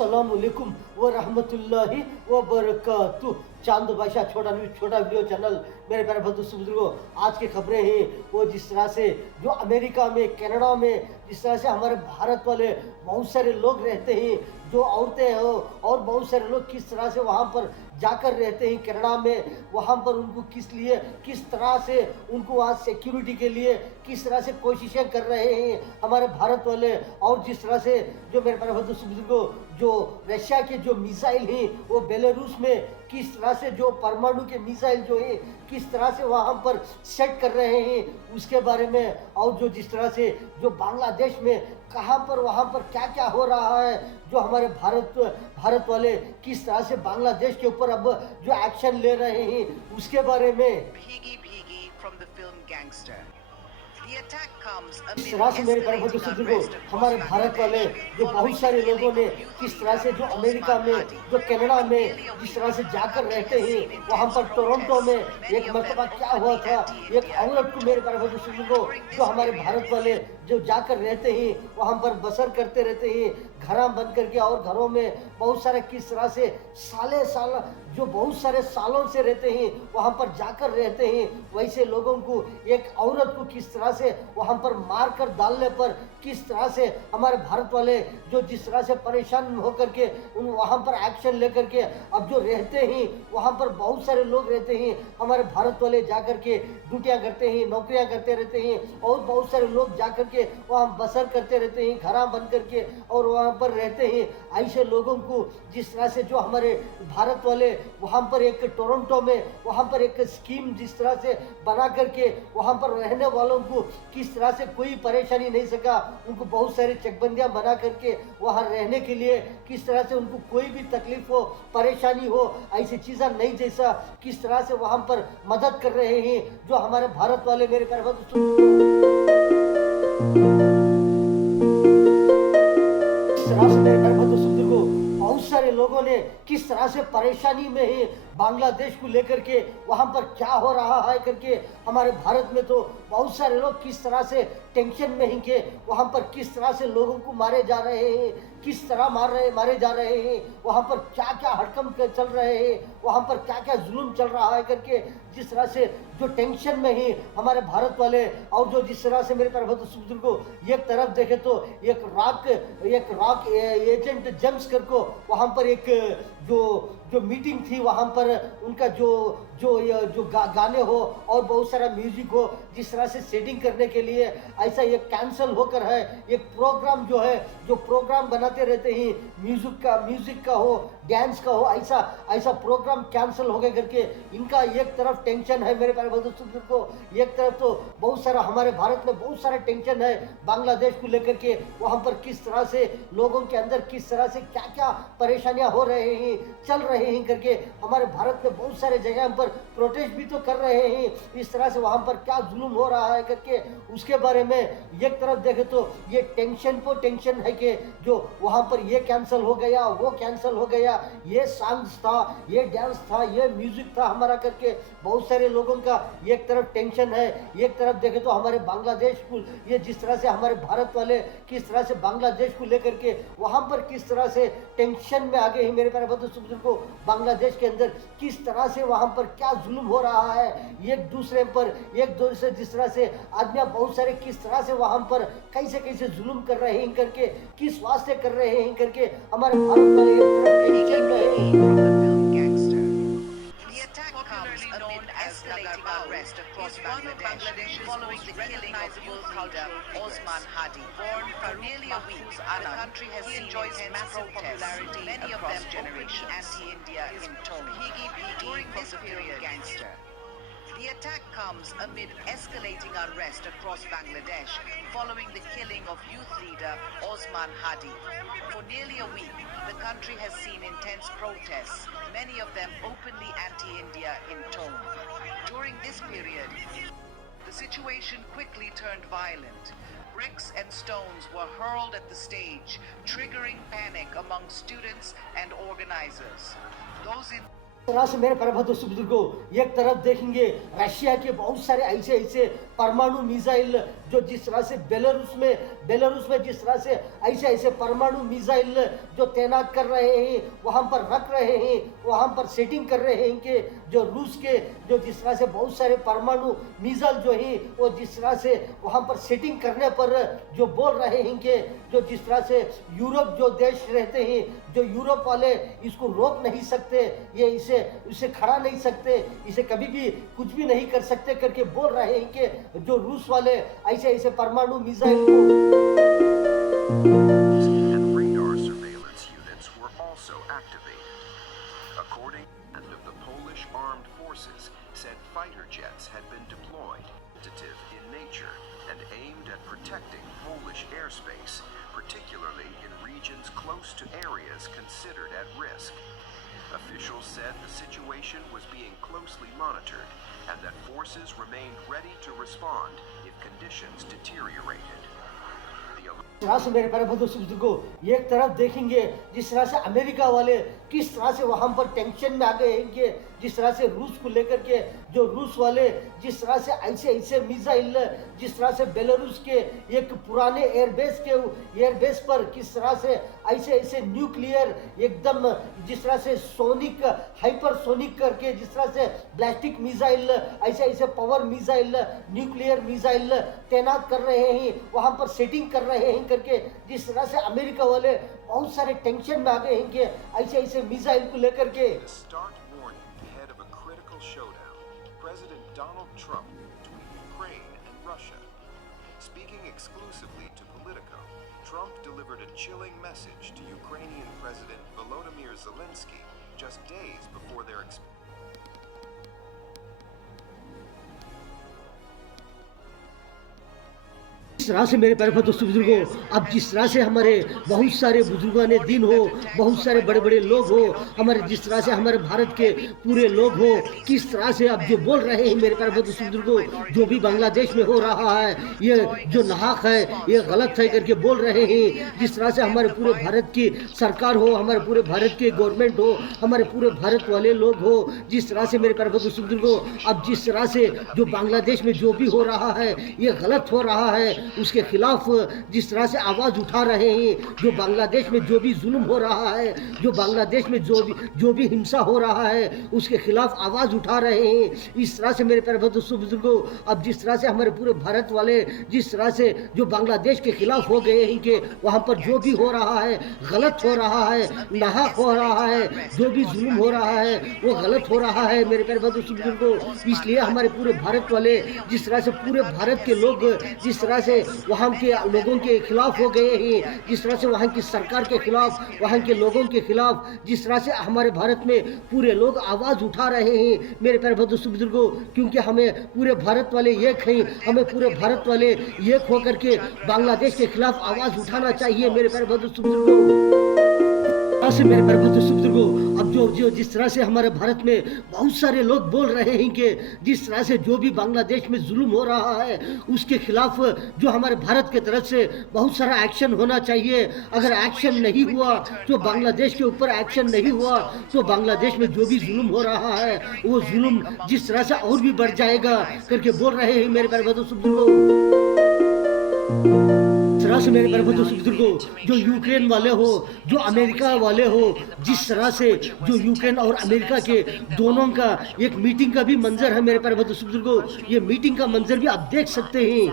अस्सलामुअलैकुम व रहमतुल्लाहि व बरकातुहू। चांद बादशाह छोटा न्यूज़ छोटा वीडियो चैनल मेरे प्यारे बुजुर्गों, आज की खबरें हैं वो जिस तरह से जो अमेरिका में कनाडा में जिस तरह से हमारे भारत वाले बहुत सारे लोग रहते हैं, जो औरतें हो और बहुत सारे लोग किस तरह से वहाँ पर जाकर रहते हैं कनाडा में, वहाँ पर उनको किस तरह से उनको वहाँ सिक्योरिटी के लिए किस तरह से कोशिशें कर रहे हैं हमारे भारत वाले। और जिस तरह से जो मेरे प्यारे बुजुर्गों, जो रशिया के जो मिसाइल हैं वो बेलारूस में किस तरह से जो परमाणु के मिसाइल जो है किस तरह से वहाँ पर सेट कर रहे हैं उसके बारे में। और जो जिस तरह से जो बांग्लादेश में कहाँ पर वहाँ पर क्या क्या हो रहा है, जो हमारे भारत वाले किस तरह से बांग्लादेश के ऊपर अब जो एक्शन ले रहे हैं उसके बारे में। Bhigi Bhigi from the film Gangster. The attack comes इस amid तरह से मेरे प्यारे escalating बुजुर्गों, unrest हमारे across भारत वाले Bangladesh जो following बहुत the सारे लोगों killing ने of youth किस तरह से जो leader अमेरिका Osman में Hadi. जो कनाडा For में nearly a जिस week, तरह से the जाकर country रहते has हैं, seen वहाँ intense पर टोरंटो में protests, many एक of मरतबा them क्या हुआ openly था, एक anti-India औरत को in मेरे tone. प्यारे बुजुर्गों During जो this हमारे period, भारत वाले जो जाकर रहते हैं वहाँ पर बसर करते रहते हैं घर बंद करके, और घरों में बहुत सारे किस तरह से साल जो बहुत सारे सालों से रहते हैं वहाँ पर जाकर रहते हैं, वैसे लोगों को एक औरत को किस तरह से वहाँ पर मार कर डालने पर किस तरह से हमारे भारत वाले जो जिस तरह से परेशान होकर के उन वहाँ पर एक्शन लेकर के अब जो रहते हैं वहाँ पर बहुत सारे लोग रहते हैं हमारे भारत वाले जाकर के ड्यूटियाँ करते हैं, नौकरियाँ करते रहते हैं, और बहुत सारे लोग जाकर के वहाँ बसर करते रहते हैं घर बंद करके और वहाँ पर रहते हैं। ऐसे लोगों को जिस तरह से जो हमारे भारत वाले वहाँ पर एक टोरंटो में वहाँ पर एक स्कीम जिस तरह से बना करके वहाँ पर रहने वालों को किस तरह से कोई परेशानी नहीं सका, उनको बहुत सारी चकबंदियाँ बना करके वहाँ रहने के लिए किस तरह से उनको कोई भी तकलीफ हो परेशानी हो ऐसी चीज़ें नहीं, जैसा किस तरह से वहाँ पर मदद कर रहे हैं जो हमारे भारत वाले मेरे प्यारे बुजुर्गों। बहुत सारे लोगों ने किस तरह से परेशानी में है बांग्लादेश को लेकर के वहाँ पर क्या हो रहा है करके, हमारे भारत में तो बहुत सारे लोग किस तरह से टेंशन में हैं कि वहाँ पर किस तरह से लोगों को मारे जा रहे हैं, किस तरह मारे जा रहे हैं, वहाँ पर क्या क्या हड़कंप चल रहे हैं, वहाँ पर क्या क्या जुल्म चल रहा है करके, जिस तरह से जो टेंशन में ही हमारे भारत वाले। और जो जिस तरह से मेरे प्यारे बुजुर्गों एक तरफ देखे तो एक रॉक एजेंट जेम्स करको वहाँ पर एक जो मीटिंग थी वहाँ पर उनका जो गाने हो और बहुत सारा म्यूजिक हो जिस तरह से सेटिंग करने के लिए ऐसा ये कैंसिल होकर है। एक प्रोग्राम जो है जो प्रोग्राम बनाते रहते हैं म्यूजिक का हो डांस का हो, ऐसा प्रोग्राम कैंसिल हो गया करके इनका एक तरफ टेंशन है मेरे प्यारे बुजुर्गों को, एक तरफ तो बहुत सारा हमारे भारत में बहुत सारा टेंशन है बांग्लादेश को लेकर के, वहाँ पर किस तरह से लोगों के अंदर किस तरह से क्या क्या परेशानियां हो रहे हैं चल रहे हैं करके, हमारे भारत में बहुत सारे जगह पर प्रोटेस्ट भी तो कर रहे हैं इस तरह से वहाँ पर क्या जुल्म हो रहा है करके, उसके बारे में एक तरफ देखे तो ये टेंशन है कि जो वहाँ पर ये कैंसिल हो गया वो कैंसिल हो गया, ये सॉन्ग्स था ये डांस था ये म्यूजिक था हमारा करके बहुत सारे लोगों का एक तरफ टेंशन है। एक तरफ देखे तो हमारे बांग्लादेश को ये जिस तरह से हमारे भारत वाले किस तरह से बांग्लादेश को लेकर के वहाँ पर किस तरह से टेंशन में आ गए हैं मेरे प्यारे बुजुर्गों को, बांग्लादेश के अंदर किस तरह से वहाँ पर क्या जुल्म हो रहा है एक दूसरे जिस तरह से आदमी बहुत सारे किस तरह से वहाँ पर कैसे जुल्म कर रहे हैं करके, किस वास्ते कर रहे हैं करके, हमारे भारत वाले एक तरफ टेंशन में है। From the film Gangster. The attack comes amid escalating unrest across Bangladesh following the killing of youth leader Osman Hadi. Born for nearly a week, the country has seen massive popularity, many of them openly anti-India in tone. During this period, Gangster. The attack comes amid escalating unrest across Bangladesh following the killing of youth leader Osman Hadi. For nearly a week, the country has seen intense protests, many of them openly anti-India in tone. During this period, the situation quickly turned violent. Bricks and stones were hurled at the stage, triggering panic among students and organizers. Those in तरह से मेरे प्यारे बंधु बुजुर्गों, एक तरफ देखेंगे Russia के बहुत सारे ऐसे ऐसे परमाणु मिसाइल जो जिस तरह से बेलारूस में जिस तरह से ऐसे ऐसे परमाणु मिसाइल जो तैनात कर रहे हैं, वहां पर रख रहे हैं, वहां पर सेटिंग कर रहे हैं कि जो रूस के जो जिस तरह से बहुत सारे परमाणु मिसाइल जो है वो जिस तरह से वहां पर सेटिंग करने पर जो बोल रहे हैं कि जो जिस तरह से यूरोप जो देश रहते हैं, जो यूरोप वाले इसको रोक नहीं सकते, ये इसे खड़ा नहीं सकते, इसे कभी भी कुछ भी नहीं कर सकते करके बोल रहे हैं कि जो रूस वाले ऐसे ऐसे परमाणु मिसाइल को and radar surveillance units were also activated. According to the Polish armed forces, said fighter jets had been deployed, tentative in nature, and aimed at protecting Polish airspace, particularly in regions close to areas considered at risk. Officials said the situation was being closely monitored and that forces remained ready to respond if conditions deteriorated. तरह से मेरे प्यारे बंधु बुजुर्गों, एक तरफ देखेंगे जिस तरह से अमेरिका वाले किस तरह से वहां पर टेंशन में आ गए हैं कि जिस तरह से रूस को लेकर के जो रूस वाले जिस तरह से ऐसे ऐसे मिसाइल जिस तरह से बेलारूस के एक पुराने एयरबेस पर किस तरह से ऐसे ऐसे न्यूक्लियर एकदम जिस तरह से सोनिक हाइपरसोनिक करके जिस तरह से ब्लास्टिक मिसाइल ऐसे ऐसे पावर मिसाइल न्यूक्लियर मिसाइल तैनात कर रहे हैं, वहां पर सेटिंग कर रहे हैं करके जिस तरह से अमेरिका वाले बहुत सारे टेंशन में आ गए हैं कि ऐसे ऐसे मिसाइल को लेकर के President Donald Trump between Ukraine and Russia. Speaking exclusively to Politico, Trump delivered a chilling message to Ukrainian President Volodymyr Zelensky just days before their इस तरह से मेरे प्यारे बुजुर्गों, अब जिस तरह से हमारे बहुत सारे बुजुर्गाने दिन हो, बहुत सारे बड़े बड़े लोग हो, हमारे जिस तरह से हमारे भारत के पूरे लोग हो, किस तरह से अब जो बोल रहे हैं मेरे प्यारे बुजुर्गों, जो भी बांग्लादेश में हो रहा है ये जो नाहक है, ये गलत है करके बोल रहे हैं। जिस तरह से हमारे पूरे भारत की सरकार हो, हमारे पूरे भारत के गवर्नमेंट हो, हमारे पूरे भारत वाले लोग हो, जिस तरह से मेरे प्यारे बुजुर्गों, अब जिस तरह से जो बांग्लादेश में जो भी हो रहा है ये गलत हो रहा है, उसके खिलाफ जिस तरह से आवाज उठा रहे हैं, जो बांग्लादेश में जो भी जुल्म हो रहा है, जो बांग्लादेश में जो भी हिंसा हो रहा है उसके खिलाफ आवाज उठा रहे हैं। इस तरह से मेरे प्यारे बुजुर्गों, अब जिस तरह से हमारे पूरे भारत वाले जिस तरह से जो बांग्लादेश के खिलाफ हो गए हैं कि वहां पर जो भी हो रहा है गलत हो रहा है, नाहक हो रहा है, जो भी जुल्म हो रहा है वो गलत हो रहा है मेरे प्यारे बुजुर्गों। इसलिए हमारे पूरे भारत वाले जिस तरह से पूरे भारत के लोग जिस तरह से वहां के लोगों के खिलाफ हो गए हैं, जिस तरह से वहां की सरकार के खिलाफ, वहां के लोगों के खिलाफ जिस तरह से हमारे भारत में पूरे लोग आवाज उठा रहे हैं मेरे प्यारे बुजुर्गों, क्योंकि हमें पूरे भारत वाले एक हैं, हमें पूरे भारत वाले एक होकर के बांग्लादेश के खिलाफ आवाज उठाना चाहिए मेरे प्यारे बुजुर्गों। से मेरे प्यारे बुजुर्गों, अब जो जिस तरह से हमारे भारत में बहुत सारे लोग बोल रहे हैं कि जिस तरह से जो भी बांग्लादेश में जुल्म हो रहा है उसके खिलाफ जो हमारे भारत के तरफ से बहुत सारा एक्शन होना चाहिए। अगर एक्शन नहीं हुआ तो बांग्लादेश के ऊपर एक्शन नहीं हुआ तो बांग्लादेश में जो भी जुल्म हो रहा है वो जुल्म जिस तरह से और भी बढ़ जाएगा करके बोल रहे हैं मेरे प्यारे बुजुर्गों। से मेरे प्यारे बुजुर्गों, जो यूक्रेन वाले हो, जो अमेरिका वाले हो, जिस तरह से जो यूक्रेन और अमेरिका के दोनों का एक मीटिंग का भी मंजर है मेरे प्यारे बुजुर्गों, ये मीटिंग का मंजर भी आप देख सकते हैं।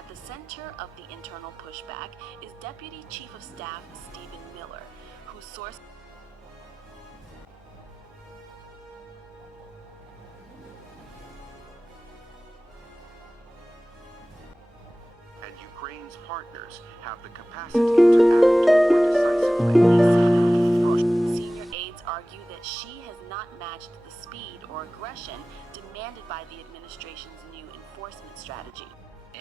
At the center of the internal pushback is Deputy Chief of Staff Stephen Miller, whose source and Ukraine's partners have the capacity to act more decisively. Senior aides argue that she has not matched the speed or aggression demanded by the administration's new enforcement strategy.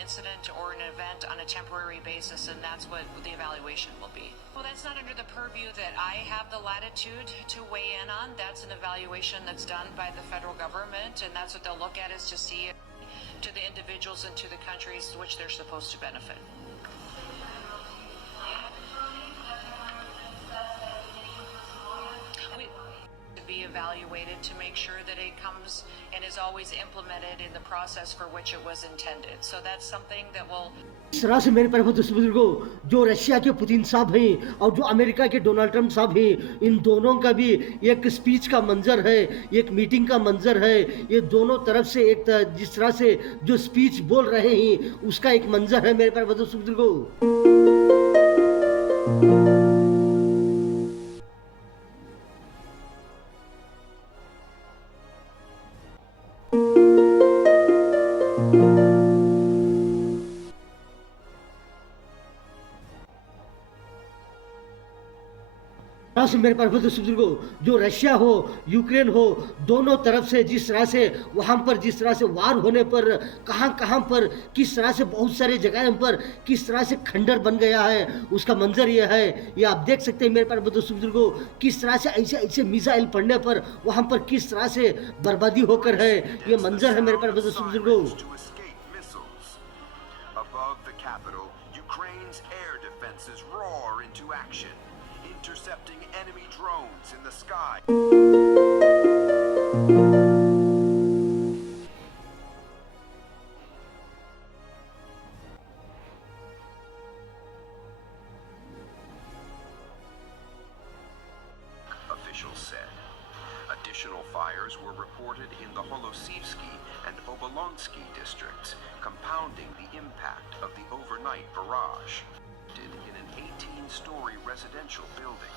Incident or an event on a temporary basis, and that's what the evaluation will be. Well, that's not under the purview that I have the latitude to weigh in on. That's an evaluation that's done by the federal government, and that's what they'll look at, is to see to the individuals and to the countries which they're supposed to benefit. be evaluated to make sure that it comes and is always implemented in the process for which it was intended. So that's something that will इस तरह से मेरे प्यारे बुजुर्गों, जो Russia के Putin साहब हैं और जो अमेरिका के डोनाल्ड ट्रंप साहब हैं, इन दोनों का भी एक स्पीच का मंजर है, एक मीटिंग का मंजर है। ये दोनों तरफ से एक जिस तरह से जो स्पीच बोल रहे हैं उसका एक मंजर है मेरे प्यारे बुजुर्गों। मेरे प्यारे बुजुर्गों, जो रशिया हो यूक्रेन हो, दोनों तरफ से जिस तरह से वहां पर जिस तरह से वार होने पर कहां पर किस तरह से बहुत सारे जगह पर किस तरह से खंडर बन गया है, उसका मंजर ये है। ये आप देख सकते हैं मेरे प्यारे बुजुर्गों, किस तरह से ऐसे मिसाइल पड़ने पर वहां पर किस तरह से बर्बादी होकर है। ये मंजर है मेरे प्यारे बुजुर्गों। Intercepting enemy drones in the sky. Officials said additional fires were reported in the Holosivsky and Obolonsky districts, compounding the impact of the overnight barrage. In an 18-story residential building.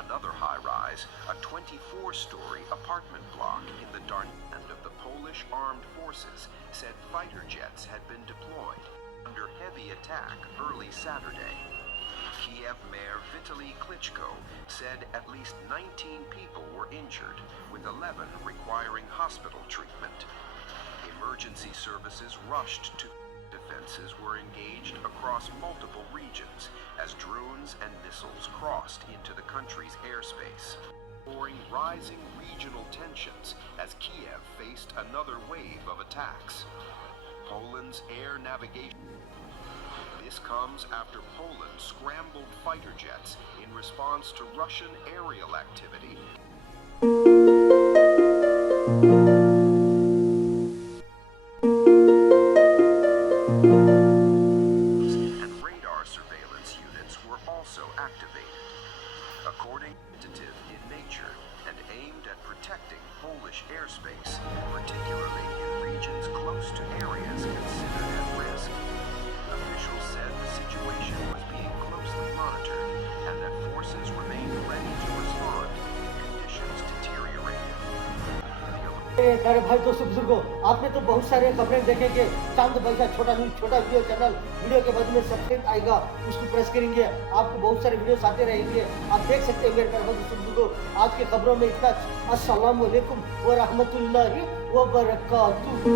Another high-rise, a 24-story apartment block in the Darnand of the Polish armed forces, said fighter jets had been deployed under heavy attack early Saturday. Kiev Mayor Vitaly Klitschko said at least 19 people were injured, with 11 requiring hospital treatment. Emergency services rushed to defenses were engaged across multiple regions as drones and missiles crossed into the country's airspace, pouring rising regional tensions as Kiev faced another wave of attacks. Poland's air navigation. This comes after Poland scrambled fighter jets in response to Russian aerial activity. Airspace, particularly in regions close to areas considered at risk. Officials said the situation was being closely monitored and that forces remained ready to respond if conditions deteriorated. प्यारे भाई दोस्तों बुजुर्गों, आपने तो बहुत सारे खबरें देखेंगे। चांद भाई का छोटा न्यूज, छोटा वीडियो चैनल, वीडियो के बाद में सब्सक्राइब आएगा, उसको प्रेस करेंगे, आपको बहुत सारे वीडियोस आते रहेंगे। आप देख सकते हैं मेरे प्यारे भाई बुजुर्गों, आज के खबरों में इतना। अस्सलाम वालेकुम व रहमतुल्लाहि व बरकातुहू।